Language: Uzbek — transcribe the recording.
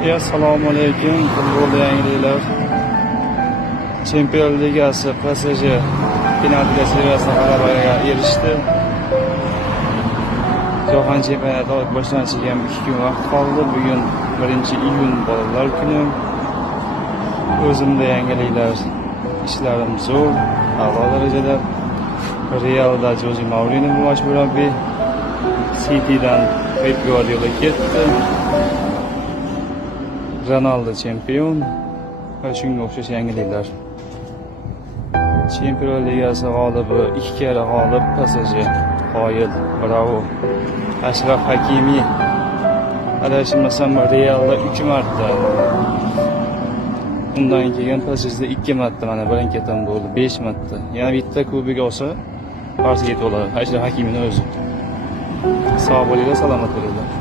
Assalomu alaykum, futbol yangiliklar. Chempionlar Ligasi PSG penaltiga seriyasida g'alabaga erishdi. Jahon chempionati boshlanishiga 2 kun vaqt qoldi. Bugun 1-iyun bolalar kuni. O'zimda yangiliklar, ishlarim zo'r, a'lo darajada. Realda Jose Mourinho bosh murabbiy, Citydan Pep Guardiola ketdi. Ronaldo chempion va shunga o'xshash yangiliklar. Chempionlar Ligasi g'olibi 2 karra g'olib PSG. Qoyil, bravo. Ashraf Hakimi adashmasam Realda 3 marta. Undan keyin PSG'da 2 marta, mana birin-ketin bo'ldi, 5 marta. Yana bitta kubik olsa, Barsaga yetib oladi. Ashraf Hakimining o'zi. Sog' bo'linglar, salomat bo'linglar.